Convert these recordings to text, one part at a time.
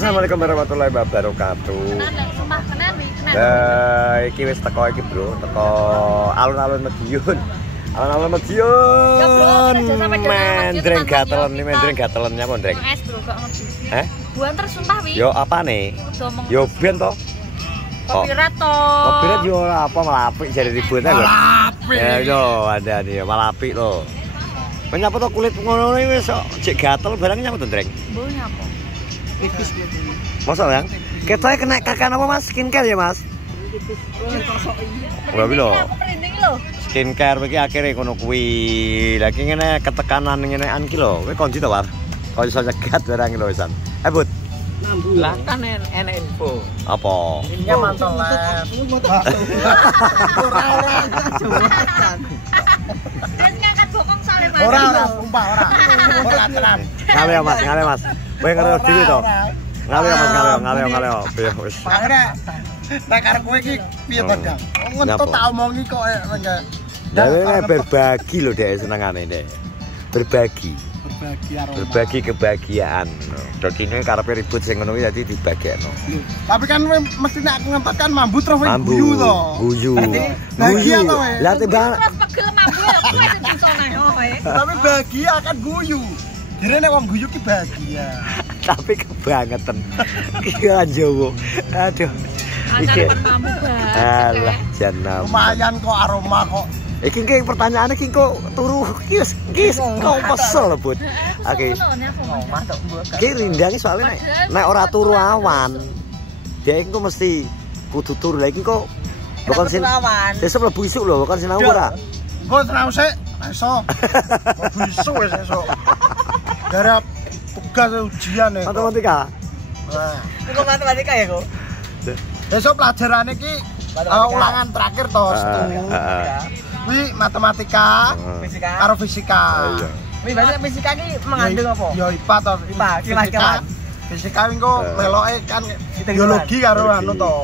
Assalamualaikum warahmatullahi wabarakatuh. Iki wis teko iki, Bro. Teko alun-alun Madiun. Alun-alun Madiun. Mendreng gatelan iki, mendreng gatelannya apa, Ndreng? Es, Bro, gak ngerti. Buan tersumpah wi. Yo apane? Yo ben to. Kopirat to. Kopirat yo apa malapik jadi ributnya lho. Malapik. Ya yo ada nih malapik lho. Menyapa to kulit ngono iki wis jek gatel barangnya apa to, Ndreng? Mbok nyapa? Tipis gitu. Masa yang? Kita kena kakan apa Mas? Skincare ya Mas? Wah lho. Skincare iki akhirnya kono kuwi. Lagi ngene ketekanan ngenean ki lho. Kowe konci to, War? Kok iso nyegat barang lho wisan. Bud. Lah kan enak info. Apa? Ini mantol les. Ora jawatan. Terus ngangkat bokong soalnya Mas. Ora sumpah ora. Ora tenan. Ngale ya Mas, ngale Mas. Kowe ngerti dhewe to? Ngale ya Mas, ngale. Piye wis. Makane nek arep kowe iki piye to, Dang? Ngentot tak omongi kok enggak. Dewe berbagi lho Dek senengane Dek. Berbagi kebahagiaan. Dadi ini karepe ribut sing ngono iki dadi dibagekno. Tapi kan mesti nek aku ngentot kan mambu terus guyu to. Guyu. Lah timbang pegel mambu ya kowe sing disone kowe. Tapi bahagia akan guyu. Dire nek wong guyu ki bahagia. Tapi kebangetan. Iki Jawa. Aduh. Iki mambu banget. Alah, janam. Lumayan kok aroma kok. Iki pertanyaane iki kok turu kis kok kesel Bud. Oke. Iki rindange soalnya nek ora turu awan. Dia iki kok mesti kudu turu. Lah iki kok bukan sin awan. Sesuk mlebu isuk lho, bukan sinau ora. Kok sinau sik, iso. Mlebu isuk wis esuk. Garap tugas ujian ya. Matematika. Nah, iku matematika ya kok. Besok pelajaran iki ulangan terakhir toh. Kuwi matematika, karo fisika. Wih, berarti fisika iki mengandung apa? Ya IPA toh. IPA. Fisika engko meloke kan biologi karo anu to.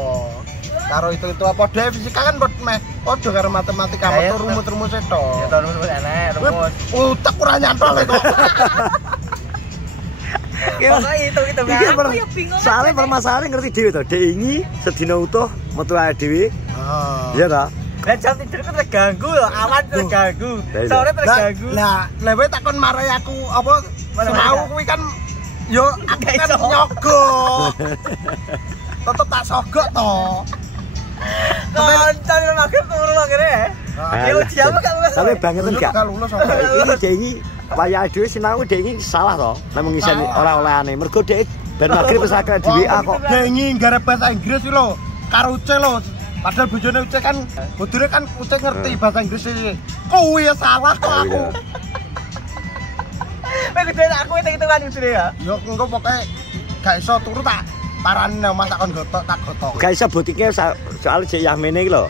Karo itu apa dhewe fisika kan padha karo matematika, metu rumus-rumus to. Ya to rumus enak, rumus. Utek ora nyantol kok. Itu bingung. Soalnya permasalahan ngerti dhewe to, Dek ini sedina utuh metu ae dhewe. Iya ta? Lah jam tidurku terganggu lho, awan terganggu. Sore terganggu. Lah, lewe takon marai aku apa sinau kuwi kan yo aku kan nyogok. Tetep tak sogok to. Koncon mager turu mager ya. Ya ujian gak lulus. Tapi bangetan gak? Gak lulus. Ini Dek ini wayah dhewe sinau Dek ini salah to. Nek mengiseni ora-olehane. Mergo Dek ben magrib wis akeh di WA kok. Dek ini garap bahasa Inggris lho. Karo Uce lho. Padahal bojone Uce kan bodure kan Uce ngerti bahasa Inggris iki. Kuwi ya salah kok aku. Nek dhewe aku hitung-hitungan itu ya. Yo engko pokoke gak iso turu tak parani nang Mas takon gotok tak gotok. Gak iso butike soal cek Yahmene iki lho.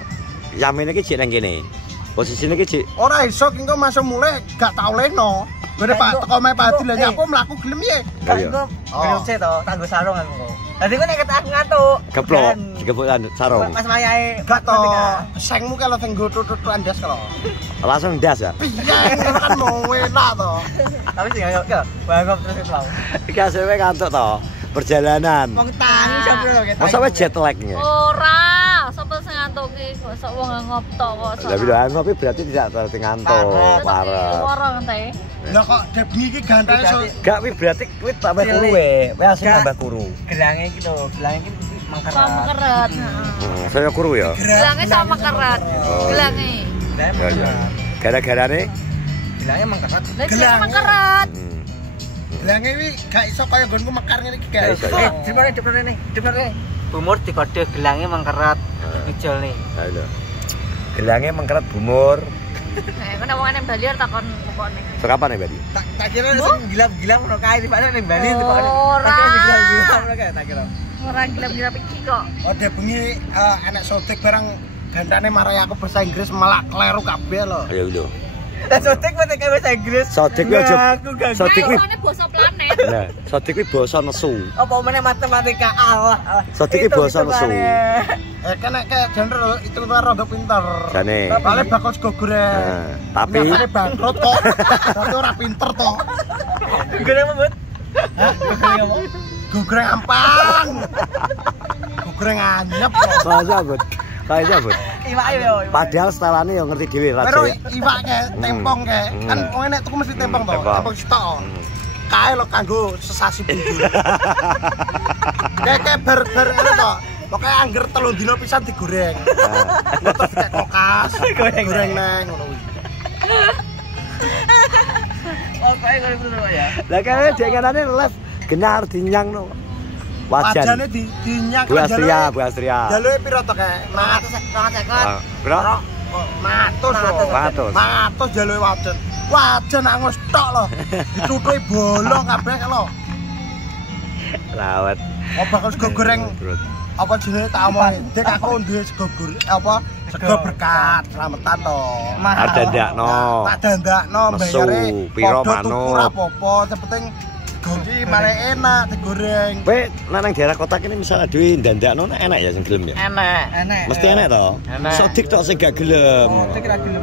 Yahmene iki cek nang kene. Posisine iki cek ora iso engko masuk mulai gak tau leno. Bare Pak teko mae Pak Adil aku mlaku gelem piye? Kan engko Uce to, tanggo sarung aku. Dadi kok nek aku ngantuk. geplok, digepuk sarung. Pas mayahe gak to. Sengmu kalau sing tutu andas kalau. Langsung ndas ya. Piye kan mau enak to. Tapi sing ayo bangop terus pulau. Iki aslinya ngantuk to. Perjalanan. Wong tangi sampe kita. Masa wae jet lag-nya. Ora, sapa sing ngantuk iki kok sok wong ngoptok kok. Lah bila ngopi berarti tidak terlalu ngantuk, parah. Ora ngente. Lah kok dek bengi iki gantane iso. Gak wi berarti kuwi tambah kuru we. Kuwi asli tambah kuru. Gelange iki lho, gelange iki mangkeret. Sama keret. Saya kuru ya. Gelange sama keret. Gelange. Ya ya. Gara-garane Gelange mangkeret. Lah sama keret. Gelange iki gak iso kaya nggonku mekar ngene iki gak iso. Dipere. Bumur dikode gelange mangkeret. Ijol nih. Halo. Gelange mengkeret bumur. Nek omongane Bali takon pokokne. Kapan ya Bali? Tak kira sing gilap-gilap ngono kae dipane ning Bali dipane. Tak kira gilap-gilap ngono kae tak kira. Ora gilap-gilap iki kok. Oh dek bengi enek sotek barang gantane marai aku bahasa Inggris malah kleru kabeh lho. Ayo lho. Lah sotek mate kae bahasa Inggris. Sotek yo sotek kuwi. Kae basa planet. Nah, sotek kuwi basa nesu. Apa meneh matematika Allah. Sotek kuwi basa nesu. Kan nek genre itu rada pinter. Jane. Bale bakal gogur e. Tapi nyatane bangkrut kok. Berarti ora pinter to. Gede apa, Bud? Gogreng ampang. Gogreng anyep kok. Masa, Bud? Kayaknya, Bud. Iwak yo. Padahal setelannya yang ngerti dhewe Raja. Pero iwak kae tempong kae. Kan wong enek tuku mesti tempong to. Tempong sitok. Kae lo kanggo sesasi bunjul. Kayak ber ngono to. Pokoke angger 3 dina pisan digoreng. Terus kayak kokas, goreng neng ngono kuwi. Oke, ngono terus ya. Lah kene dek kanane live genar dinyang no. Wajane dinyang Bu Astria, Bu Astria. Jaluke piro to kae? 250. Piro? 100 jaluke wajan. Wajan nak ngos tok lho. Ditutuki bolong kabeh lho. Lawet. Oh bakal sego goreng. Apa jenenge tak omongi? Dek aku duwe sego goreng apa? Sego berkat, slametan to. Ada ndakno. Tak dandakno bayare. Piro manut. Ora apa-apa, penting gondi malah enak digoreng. Kowe nang daerah kota kene misal dhewe ndandakno enak ya sing gelem ya? Enak. Mesti enak to? Enak. Sodik tok sing gak gelem.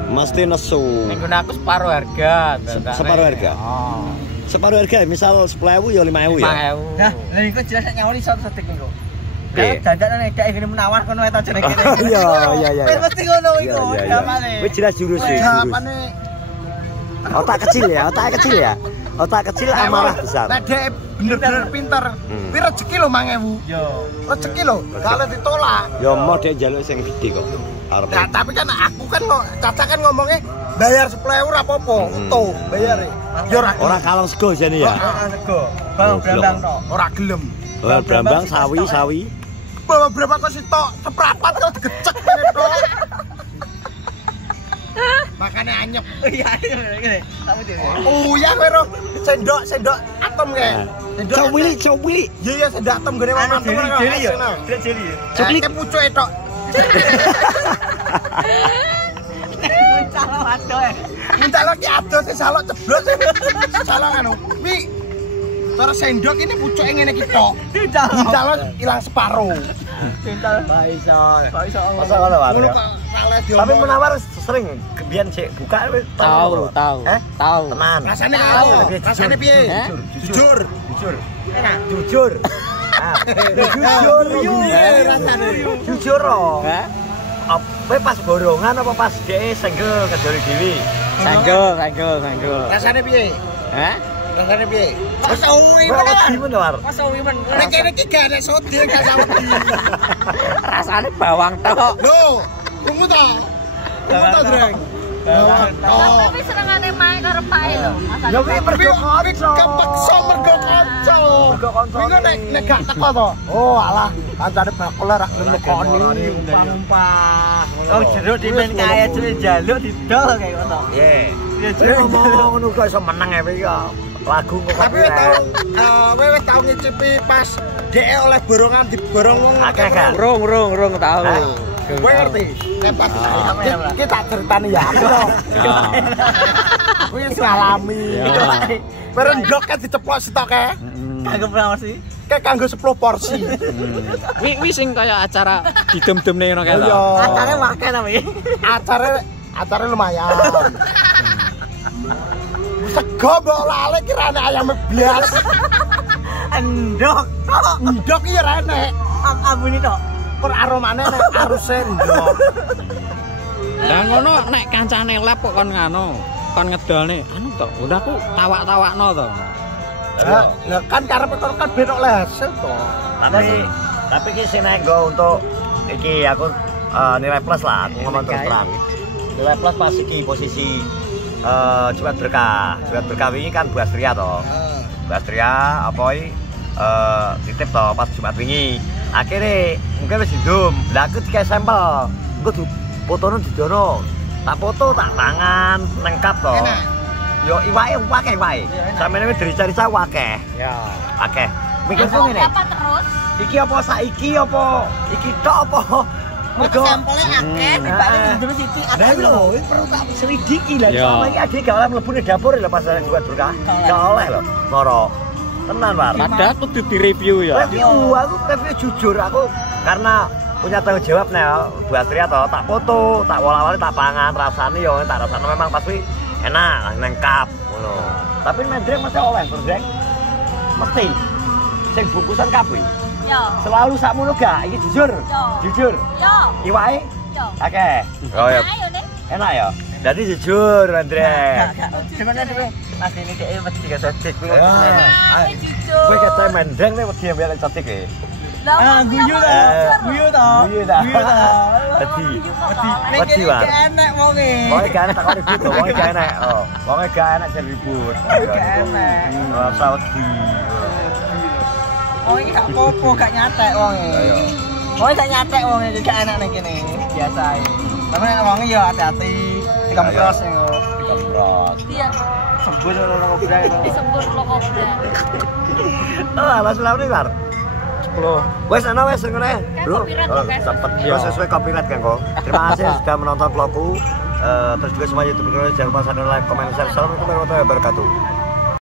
Mesti nesu. Ning aku separuh harga. Separuh harga. Oh. Separuh harga misal 10.000 ya 5.000 ya. 5.000. Nah, lha iku jelas nyawuri sodik niku. Piye? Dandakno nek dhek ngene menawar kono ta jenenge kene. Iya. Mesti ngono iku jamane. Wis jelas jurus sih. Jawabane Otak kecil ya, otak kecil ya. Otak kecil amarah besar. Nek dhek bener-bener pinter. Pi rezeki lho 5.000. Yo. Rezeki lho, kalau ditolak. Ya mau dhek njaluk sing gede kok. Arep. Nah, tapi kan aku kan Caca kan ngomongnya bayar 10.000 ora apa-apa, utuh bayare. Ya Ora kalong sego jane ya. Ora sego. Bang Brambang tok. Ora gelem. Oh, Brambang sawi. Bawa berapa kok sitok seprapat kok digecek ngene tok. Makane anyep. Iya, ngene. Kamu dhewe. Oh ya kowe ro sendok atom kae. Cowili. Iya sendok atom gene wong atom. Jeli ya. Jeli. Coklat pucuke tok. Calon adoh. Minta lagi adoh sing salok ceblos. Salok anu. Wi cara sendok ini pucuke ngene iki tok. Calon ilang separuh. Baisal. Masa ngono wae. Tapi Tapi menawar sering biyen sik buka Tahu. Tenan. rasane tahu. Rasane piye? Jujur. Enak. Jujur. Jujur loh. Apa pas borongan apa pas dhek senggel kedori dhewe? Senggel. Rasane piye? Hah? Rasane piye? Masa uwi menawar. Menawar. Masa uwi men. Nek kene iki gak ada sode gak sawedi. Rasane bawang tok. Lho, krungu ta? Krungu ta, Dreng? Bawang tok. Tapi senengane mae karo pae lho. Ya kuwi mergo kanca. Kepeksa mergo kanca. Mergo kanca. Minggu nek gak teko to. Oh, alah, kancane bakul ora gelem nekoni umpah. Oh, jeruk dimen kaya jere njaluk didol kaya ngono. Iya. Ya Jadi ngomong ngono kok iso meneng ya ya. Lagu kok. Tapi kowe tau ngicipi pas dhek oleh borongan diborong wong Akeh gak? Rung tahu. Kowe ngerti? Nek pas iki tak ceritani ya aku to. Kuwi salami. Perendok kan diceplok sitoke. Kagak pernah sih. Kayak kanggo 10 porsi. Wi sing kaya acara didem-demne ngono kae Iya. lho. Acarane makan tapi. Acarane lumayan. Sego mbok lale ki ra enek ayam blas. Endok. Ndok iki ra enek. Ambune tok. Per aromane nek aruse ndok. Lah ngono nek kancane lab kok kon ngono. Kon ngedolne anu to, udah aku tawak-tawakno to. Lah kan karepe kon kan benok hasil to. Tapi ki sing nek nggo untuk iki aku nilai plus lah, aku ngomong terus terang. Nilai plus pas iki posisi Jumat Berkah. Jumat Berkah wingi kan Bu Astria to. Bu Astria apa iki titip to pas Jumat wingi. Akhirnya mungkin wis didum. Lah aku dikasih sampel. Engko fotono didono. Tak foto tak tangan lengkap to. Yo iwake akeh wae. Sampeyan wis dirica-rica akeh. Ya. Akeh. Mikirku ngene. Apa terus? Iki apa saiki apa iki tok apa mergo Sampelnya akeh. Dibalik dulu siki Lah lho, iki perlu tak selidiki lah. Ya. Sama iki ade gak oleh mlebu ning dapur lho pas Jumat Berkah. Gak oleh lho. Moro. Tenan, Pak. Padahal kudu direview ya. Review aku tapi jujur aku karena punya tanggung jawab nih Bu Astria toh tak foto, tak wala-wali tak pangan rasane yo tak rasane memang pasti enak lengkap ngono. Tapi mendrek mesti oleh, Bro, mesti. sing bungkusan kabeh. Yo. Selalu sakmono gak? Iki jujur. Jujur. Yo. Iwake? Yo. Akeh. Oh ya. Enak ya. Jadi jujur, Andre. Gimana dulu? Mas ini kayak mesti gak sotik. Jujur. Kowe kate mendeng nek wedi ambek sotik e. Guyu ta. Guyu ta. Dadi. Wedi wae. Enak wonge. Wonge gak enak tak ribut, wonge gak enak. Oh, wonge gak enak jan ribut. Gak enak. Rasa wedi. Oh, ini gak popo, gak nyatek wonge. Oh, gak nyatek wonge, gak enak ning kene. Biasa ae. Tapi nek wonge ya hati-hati. Dikempros yo. Dikempros. Iya. Sembur lho kobra itu. Disembur lo kobra. Oh, alas lawan Lar. 10. Wes ana wes ngene. Bro, cepet ya sesuai copyright kan kok. Terima kasih sudah menonton vlogku. Terus juga semua YouTuber jangan lupa subscribe, like, comment, share, subscribe, wabarakatuh.